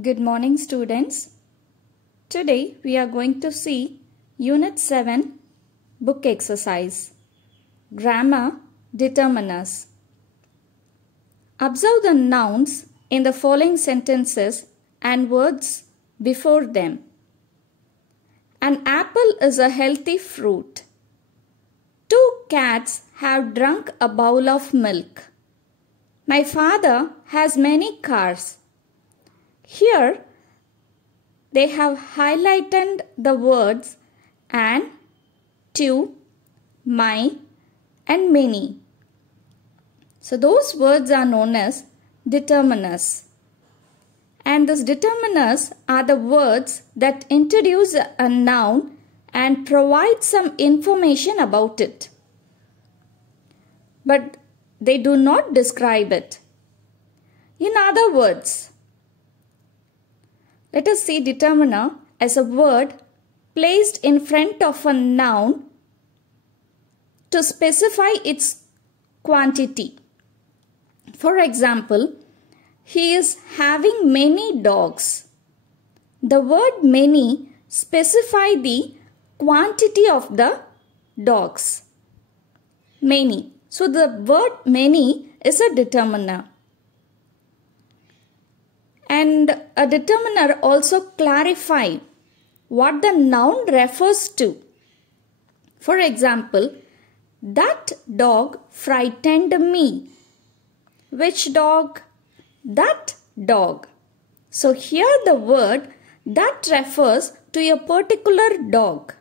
Good morning, students. Today we are going to see Unit 7 book exercise Grammar Determiners. Observe the nouns in the following sentences and words before them. An apple is a healthy fruit. 2 cats have drunk a bowl of milk. My father has many cars. Here, they have highlighted the words and, to, my and many. So those words are known as determiners. And these determiners are the words that introduce a noun and provide some information about it. But they do not describe it. In other words, let us see determiner as a word placed in front of a noun to specify its quantity. For example, he is having many dogs. The word many specifies the quantity of the dogs. Many. So the word many is a determiner. And a determiner also clarifies what the noun refers to. For example, that dog frightened me. Which dog? That dog. So here the word that refers to a particular dog.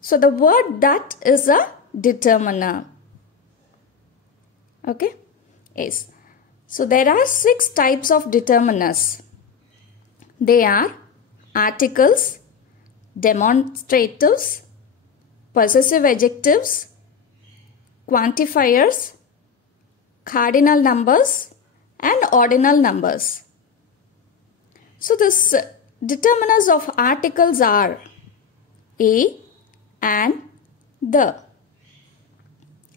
So the word that is a determiner. Okay? Yes. So there are 6 types of determiners. They are articles, demonstratives, possessive adjectives, quantifiers, cardinal numbers and ordinal numbers. So the determiners of articles are a and the.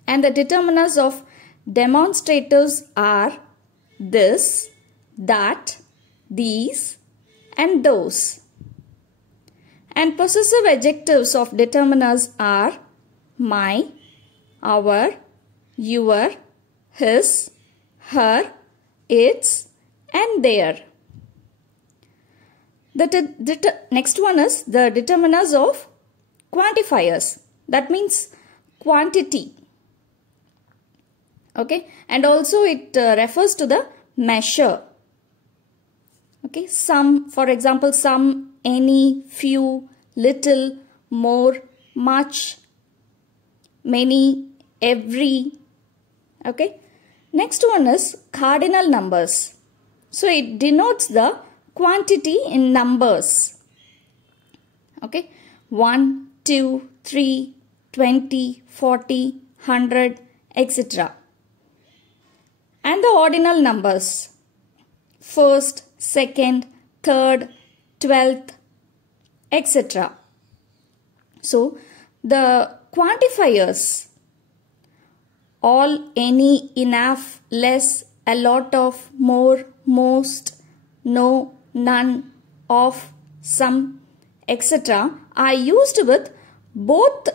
And the determiners of demonstratives are this, that, these and those. And possessive adjectives of determiners are my, our, your, his, her, its and their. The next one is the determiners of quantifiers. That means quantity. Okay, and also it refers to the measure. Okay, some, for example, some, any, few, little, more, much, many, every. Okay, next one is cardinal numbers. So it denotes the quantity in numbers. Okay, 1, 2, 3, 20, 40, 100, etc. And the ordinal numbers, 1st, 2nd, 3rd, 12th, etc. So, the quantifiers, all, any, enough, less, a lot of, more, most, no, none, of, some, etc. are used with both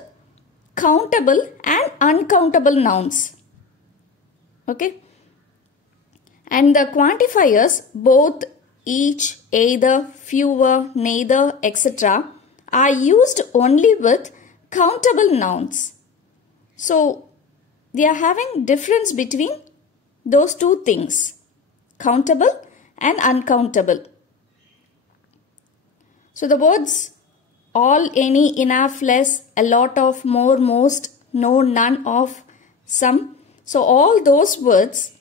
countable and uncountable nouns. Okay. And the quantifiers, both, each, either, fewer, neither, etc. are used only with countable nouns. So, they are having difference between those two things, countable and uncountable. So, the words all, any, enough, less, a lot of, more, most, no, none, of, some. So, all those words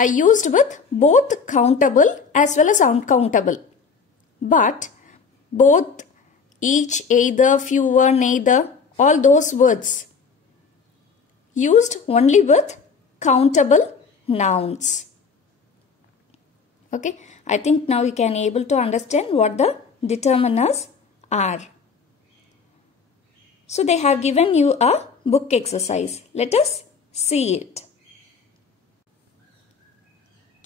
are used with both countable as well as uncountable. But both, each, either, fewer, neither, all those words used only with countable nouns. Okay, I think now you can able to understand what the determiners are. So they have given you a book exercise. Let us see it.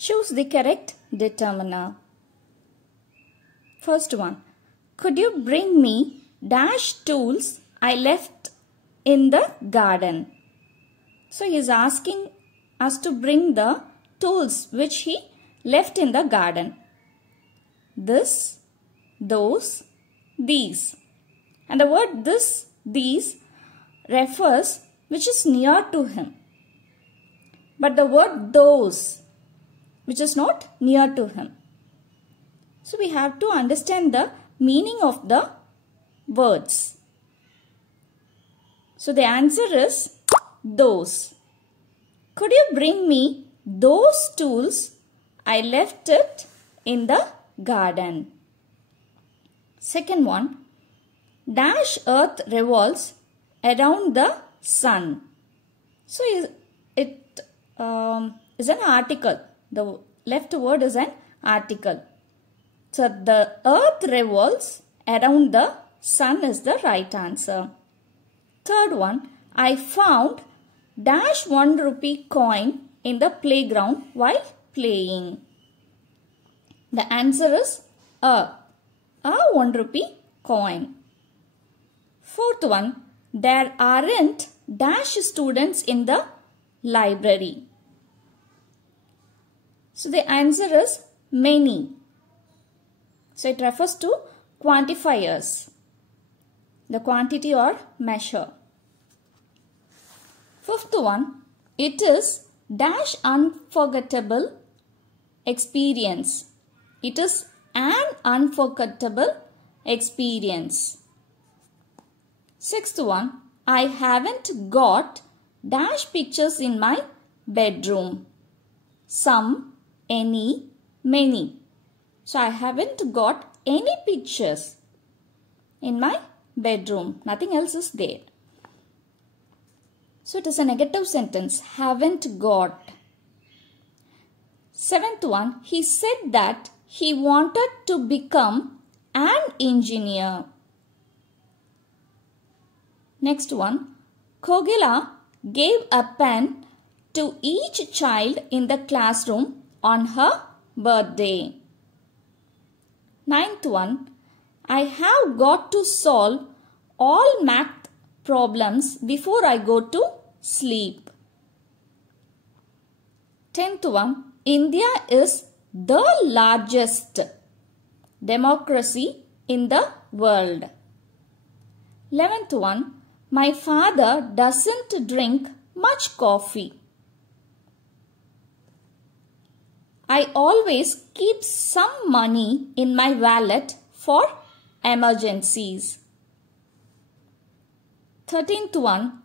Choose the correct determiner. First one. Could you bring me dash tools I left in the garden? So he is asking us to bring the tools which he left in the garden. This, those, these. And the word this, these refers which is near to him. But the word those, which is not near to him. So we have to understand the meaning of the words. So the answer is those. Could you bring me those tools? I left it in the garden. Second one. Dash earth revolves around the sun. So it is an article. The left word is an article. So the earth revolves around the sun is the right answer. Third one. I found dash 1 rupee coin in the playground while playing. The answer is a 1 rupee coin. Fourth one. There aren't dash students in the library. So the answer is many. So it refers to quantifiers, the quantity or measure. Fifth one, it is dash unforgettable experience. It is an unforgettable experience. Sixth one, I haven't got dash pictures in my bedroom. Some, any, many. So I haven't got any pictures in my bedroom. Nothing else is there. So it is a negative sentence. Haven't got. Seventh one. He said that he wanted to become an engineer. Next one. Kogila gave a pen to each child in the classroom on her birthday. Ninth one. I have got to solve all math problems before I go to sleep. 10th one. India is the largest democracy in the world. 11th one. My father doesn't drink much coffee. I always keep some money in my wallet for emergencies. 13th one.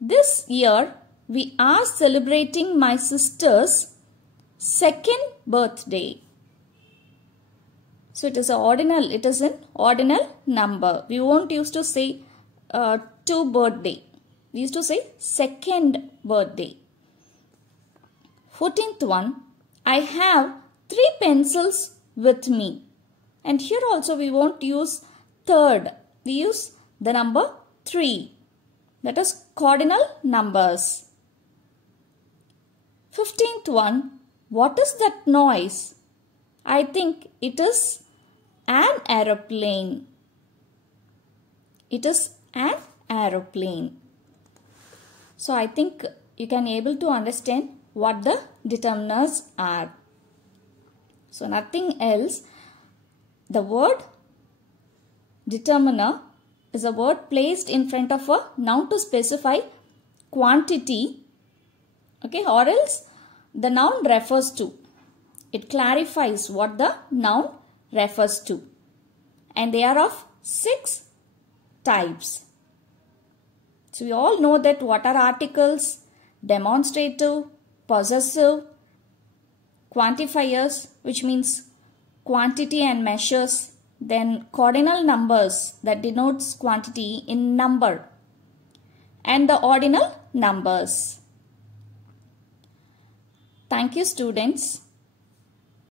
This year we are celebrating my sister's second birthday. So it is an ordinal number. We won't used to say to birthday. We used to say second birthday. 14th one. I have 3 pencils with me. And here also we won't use third. We use the number 3. That is cardinal numbers. 15th one. What is that noise? I think it is an aeroplane. It is an aeroplane. So I think you can able to understand what the determiners are. So nothing else. The word determiner is a word placed in front of a noun to specify quantity. Okay, or else the noun refers to. It clarifies what the noun refers to. And they are of 6 types. So we all know that what are articles, demonstrative, possessive, quantifiers, which means quantity and measures, then cardinal numbers that denotes quantity in number, and the ordinal numbers. Thank you, students.